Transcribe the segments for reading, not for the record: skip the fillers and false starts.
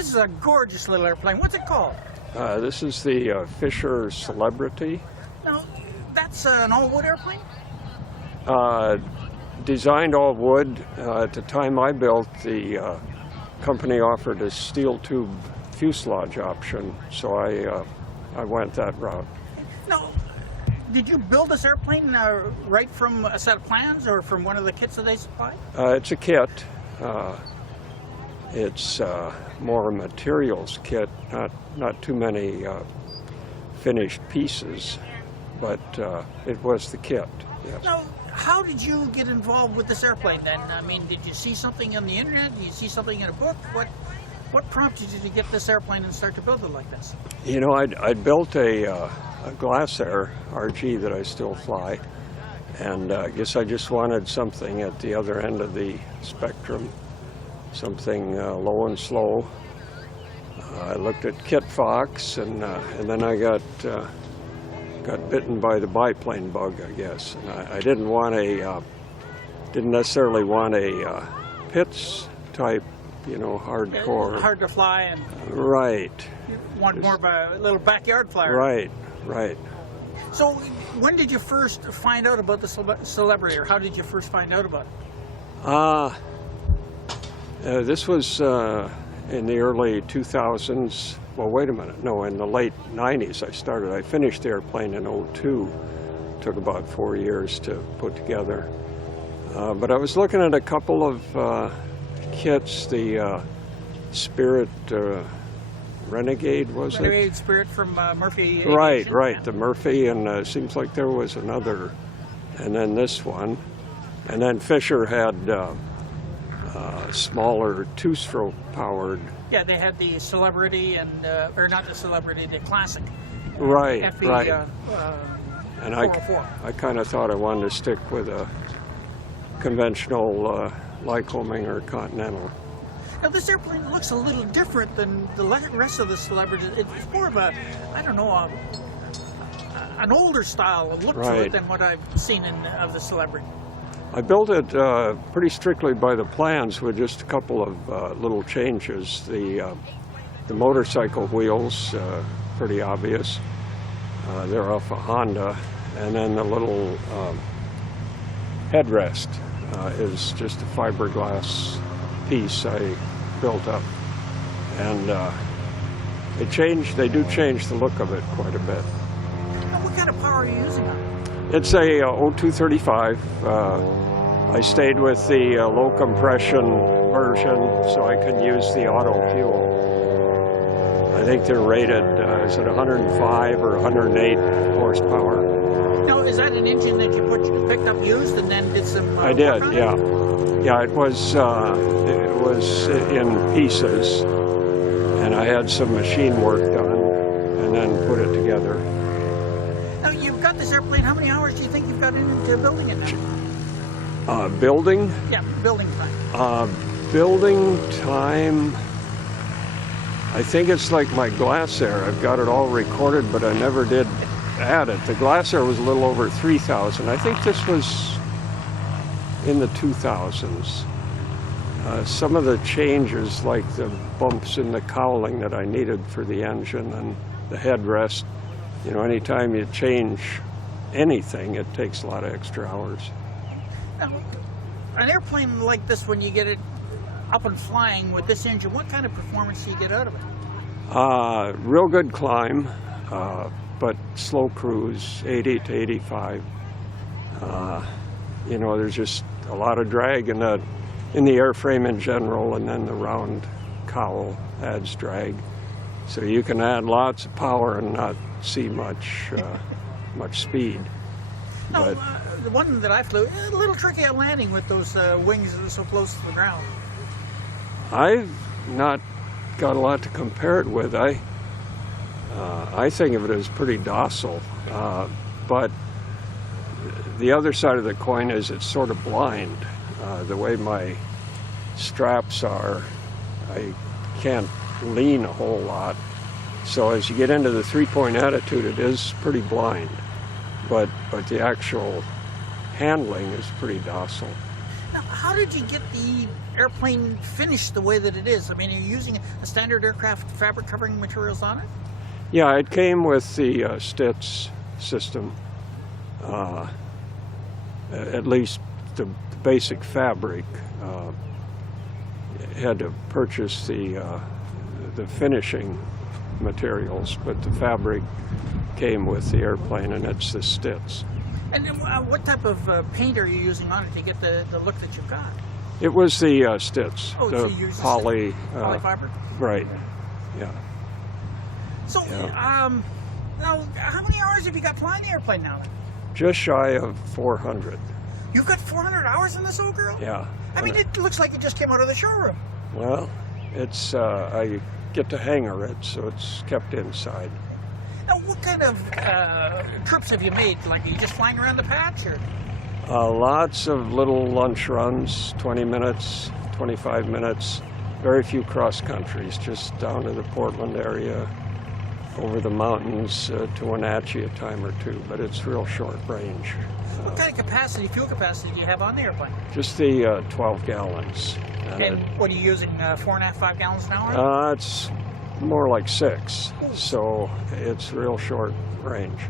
This is a gorgeous little airplane. What's it called? This is the Fisher Celebrity. No, that's an all-wood airplane? Designed all wood. At the time I built, the company offered a steel tube fuselage option, so I went that route. No, did you build this airplane right from a set of plans or from one of the kits that they supplied? It's a kit. It's more a materials kit, not too many finished pieces, but it was the kit, yes. Now, how did you get involved with this airplane then? I mean, did you see something on the internet? Did you see something in a book? What prompted you to get this airplane and start to build it like this? You know, I'd built a Glasair RG that I still fly, and I guess I just wanted something at the other end of the spectrum, something low and slow. I looked at Kit Fox, and then I got bitten by the biplane bug, I guess. And I didn't necessarily want a Pitts type, you know, hardcore. Hard to fly, and right. You want more of a little backyard flyer. Right. So, when did you first find out about the Celebrity, or how did you first find out about it? This was in the early 2000s. Well, wait a minute. No, in the late 90s I started. I finished the airplane in '02. Took about 4 years to put together. But I was looking at a couple of kits. The Spirit Renegade, was it? Renegade Spirit from Murphy. Right. Yeah. The Murphy, and it seems like there was another, and then this one. And then Fisher had smaller two-stroke powered. Yeah, they had the Celebrity and, or not the Celebrity, the Classic. Right, FE, right. And 404. I kind of thought I wanted to stick with a conventional Lycoming or Continental. Now, this airplane looks a little different than the rest of the Celebrities. It's more of a, I don't know, an older style of look to it than what I've seen of the Celebrity. I built it pretty strictly by the plans with just a couple of little changes. The motorcycle wheels, pretty obvious. They're off a Honda. And then the little headrest is just a fiberglass piece I built up. And they do change the look of it quite a bit. Now, what kind of power are you using on it? It's a O235. I stayed with the low compression version so I could use the auto fuel. I think they're rated, is it 105 or 108 horsepower? Now, is that an engine that you picked up used and then did some I did, work on yeah. it? Yeah, it was in pieces, and I had some machine work done and then put it together. Now, you've got this airplane. How many hours do you think you've got into building it now? Building? Yeah, building time. Building time, I think it's like my Glasair. I've got it all recorded, but I never did add it. The Glasair was a little over 3,000. I think this was in the 2000s. Some of the changes, like the bumps in the cowling that I needed for the engine and the headrest, you know, anytime you change anything, it takes a lot of extra hours. Now, an airplane like this, when you get it up and flying with this engine, what kind of performance do you get out of it? Real good climb, but slow cruise, 80 to 85. You know, there's just a lot of drag in the airframe in general, and then the round cowl adds drag. So you can add lots of power and not see much speed. No, the one that I flew, a little tricky at landing with those wings that are so close to the ground. I've not got a lot to compare it with. I think of it as pretty docile, but the other side of the coin is it's sort of blind. The way my straps are, I can't lean a whole lot. So as you get into the three-point attitude, it is pretty blind, but the actual handling is pretty docile. Now, how did you get the airplane finished the way that it is? I mean, are you using a standard aircraft fabric covering materials on it? Yeah, it came with the Stitz system. At least the basic fabric. Had to purchase the finishing materials, but the fabric came with the airplane, and it's the Stitz. And then, what type of paint are you using on it to get the look that you've got? It was the Stitz, Oh, the so you use the poly, polyfiber? right? Yeah. So, now, how many hours have you got flying the airplane now? Just shy of 400. You've got 400 hours in this old girl? Yeah. I mean, it looks like it just came out of the showroom. Well, it's I get to hangar it, so it's kept inside. Now, what kind of trips have you made? Like, are you just flying around the patch, or? Lots of little lunch runs, 20 minutes, 25 minutes. Very few cross countries, just down to the Portland area, over the mountains to Wenatchee a time or two, but it's real short range. What kind of capacity, fuel capacity, do you have on the airplane? Just the 12 gallons. And what are you using, 4.5, 5 gallons an hour? It's more like 6, so it's real short range.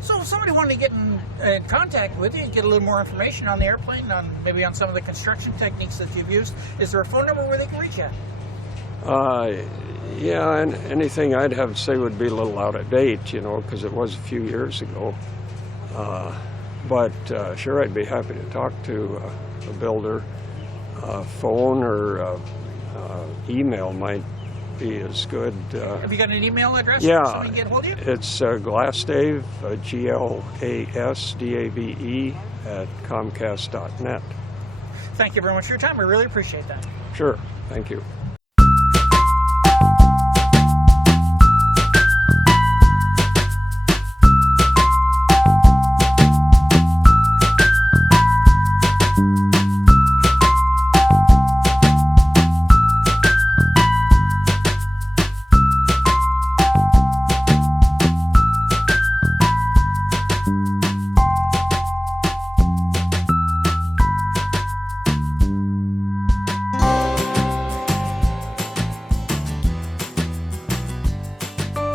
So if somebody wanted to get in contact with you and get a little more information on the airplane, maybe on some of the construction techniques that you've used, is there a phone number where they can reach you? Yeah, and anything I'd have to say would be a little out of date, you know, because it was a few years ago. But sure, I'd be happy to talk to a builder. Phone or email might be as good. Have you got an email address? Yeah, So we can get hold of you? it's Glasdave, GLASDAVE @comcast.net. Thank you very much for your time. I really appreciate that. Sure, thank you.